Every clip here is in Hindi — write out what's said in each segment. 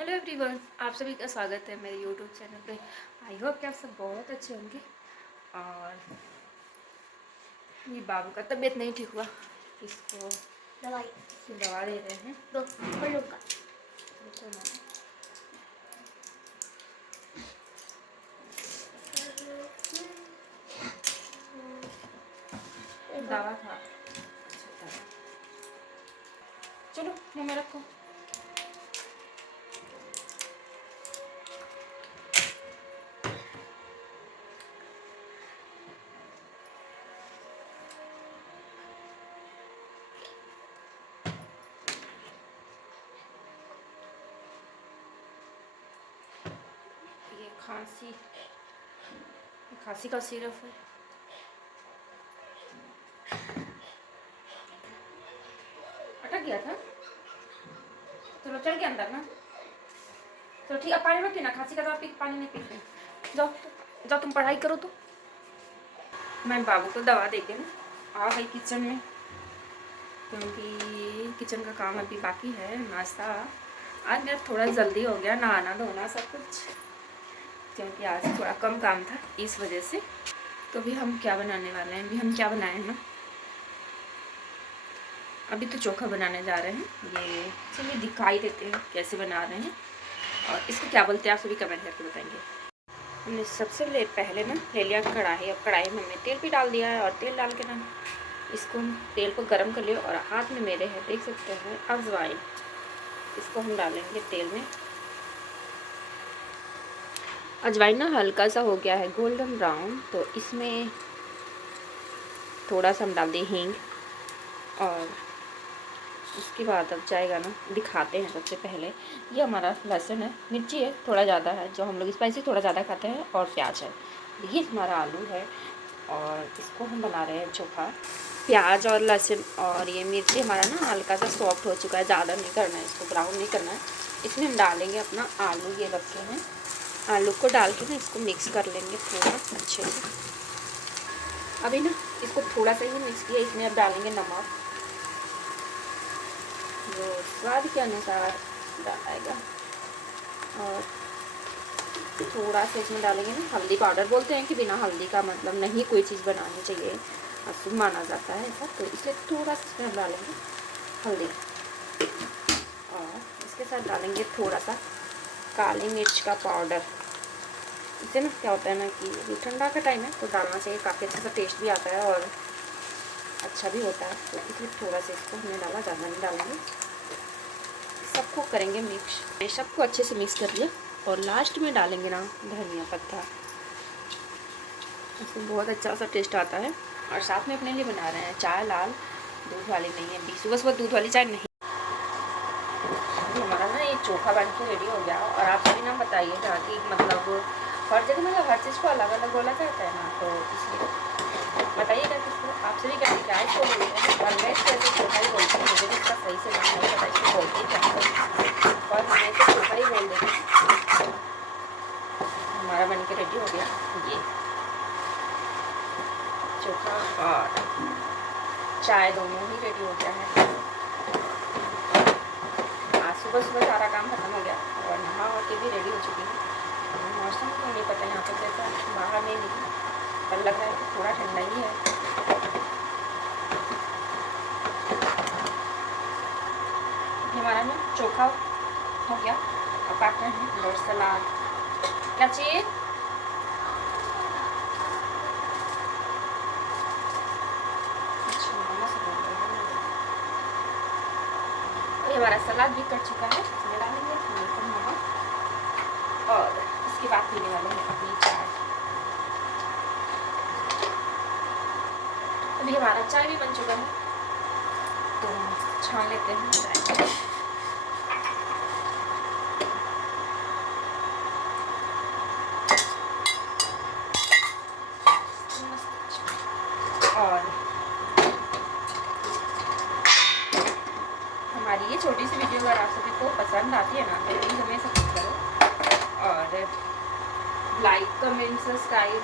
हेलो एवरीवन, आप सभी का स्वागत है मेरे यूट्यूब चैनल पे। आई होप कि आप सब बहुत अच्छे होंगे। और ये बाबू का तबीयत नहीं ठीक हुआ, इसको दवा दे रहे हैं। दो फलों का दवा था। चलो मुँह में रखो। ये खांसी का सिरप है। अटक गया था। चलो चल के अंदर ना। चलो ठीक है, पानी मत पीना। खांसी का दवा पानी नहीं पीते। जाओ जाओ, तुम पढ़ाई करो। तो मैं बाबू को दवा देके ना आ गई किचन में, क्योंकि किचन का काम अभी बाकी है। नाश्ता आज मेरा थोड़ा जल्दी हो गया, नहाना धोना सब कुछ, क्योंकि आज थोड़ा कम काम था इस वजह से। तो अभी हम क्या बनाने वाले हैं, अभी हम क्या बनाए हैं ना, अभी तो चोखा बनाने जा रहे हैं। ये चलिए दिखाई देते हैं कैसे बना रहे हैं, और इसको क्या बोलते हैं आप सभी कमेंट करके बताएंगे। हमने सबसे पहले ना ले लिया कढ़ाई। अब कढ़ाई में हमने तेल भी डाल दिया है, और तेल डाल के ना इसको हम तेल को गर्म कर लिए। और हाथ में मेरे है, देख सकते हैं, अजवाइन। इसको हम डालेंगे तेल में। अजवाइन ना हल्का सा हो गया है गोल्डन ब्राउन, तो इसमें थोड़ा सा हम डाल दें हींग। और उसके बाद अब जाएगा ना, दिखाते हैं सबसे पहले। ये हमारा लहसुन है, मिर्ची है थोड़ा ज़्यादा है, जो हम लोग स्पाइसी थोड़ा ज़्यादा खाते हैं, और प्याज है। ये हमारा आलू है, और इसको हम बना रहे हैं चोखा। प्याज और लहसुन और ये मिर्ची हमारा ना हल्का सा सॉफ्ट हो चुका है, ज़्यादा नहीं करना है, इसको ब्राउन नहीं करना है। इसमें हम डालेंगे अपना आलू। ये रखे हैं, आलू को डाल के ना इसको मिक्स कर लेंगे थोड़ा अच्छे से। अभी ना इसको थोड़ा सा ही मिक्स किया, इसमें अब डालेंगे नमक, जो स्वाद के अनुसार डालेगा। और थोड़ा सा इसमें डालेंगे ना हल्दी पाउडर। बोलते हैं कि बिना हल्दी का मतलब नहीं कोई चीज़ बनानी चाहिए, अशुभ माना जाता है ऐसा, तो इसलिए थोड़ा सा इसमें हम डालेंगे हल्दी। और इसके साथ डालेंगे थोड़ा सा काली मिर्च का पाउडर। इससे ना क्या होता है ना कि अभी ठंडा का टाइम है, तो डालना चाहिए, काफ़ी अच्छा सा टेस्ट भी आता है और अच्छा भी होता है। तो इसलिए थोड़ा सा इसको हमने डाला, ज़्यादा नहीं डालेंगे। सबको करेंगे मिक्स, सबको अच्छे से मिक्स कर लिया। और लास्ट में डालेंगे ना धनिया पत्ता, इसमें बहुत अच्छा सा टेस्ट आता है। और साथ में अपने लिए बना रहे हैं चाय, लाल दूध वाली नहीं है, सुबह सुबह दूध वाली चाय नहीं। हमारा ना ये चोखा बन के रेडी हो गया। और आप सभी ना बताइएगा कि मतलब हर जगह मतलब हर चीज़ को अलग अलग बोला जाता है ना, तो इसलिए बताइएगा कि आप सभी क्या इसको बोलते हैं। और मैं कैसे चोखा ही बोलती हूँ, मुझे भी इसका सही से नाम नहीं पता इसको बोलती क्या है, और मैं तो चोखा ही बोल देती हूँ। हमारा बन के रेडी हो गया ये चोखा, और चाय दोनों ही रेडी हो गया है। आज सुबह सुबह सारा काम खत्म हो गया, और नहा के भी रेडी हो चुकी हूँ। मौसम को नहीं पता यहाँ पर कैसा, बाहर नहीं निकला, पर लग रहा है कि थोड़ा ठंडा ही है। हमारा ना चोखा हो गया। अब काटते हैं और सलाद। क्या चाहिए? हमारा सलाद भी कट चुका है, इसमें डालेंगे नमक, और इसके बाद पीने वाले हैं अपनी चाय। अभी हमारा चाय भी बन चुका है, तो छान लेते हैं चाय। और हमारी ये छोटी सी वीडियो अगर आप सभी को पसंद आती है ना, तो प्लीज़ हमें सपोर्ट करो, और लाइक कमेंट सब्सक्राइब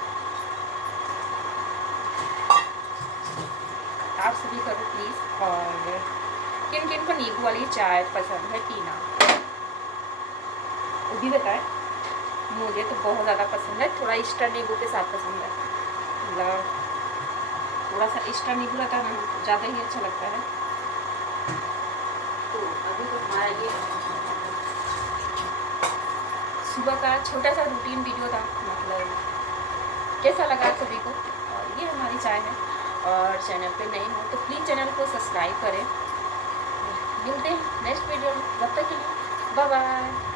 आप सभी करो प्लीज़। और किन किन को नींबू वाली चाय पसंद है पीना। वो भी बताएं। मुझे तो बहुत ज़्यादा पसंद है, थोड़ा एक्स्ट्रा नींबू के साथ पसंद है, मतलब थोड़ा सा एक्स्ट्रा नींबू रहता है ना, ज़्यादा ही अच्छा लगता है। तो अभी तो हमारा ये सुबह का छोटा सा रूटीन वीडियो था, मतलब कैसा लगा आप सभी को। और ये हमारी चाय है, और चैनल पे नए हो तो प्लीज़ चैनल को सब्सक्राइब करें। मिलते हैं नेक्स्ट वीडियो में, तब तक के लिए बाय बाय।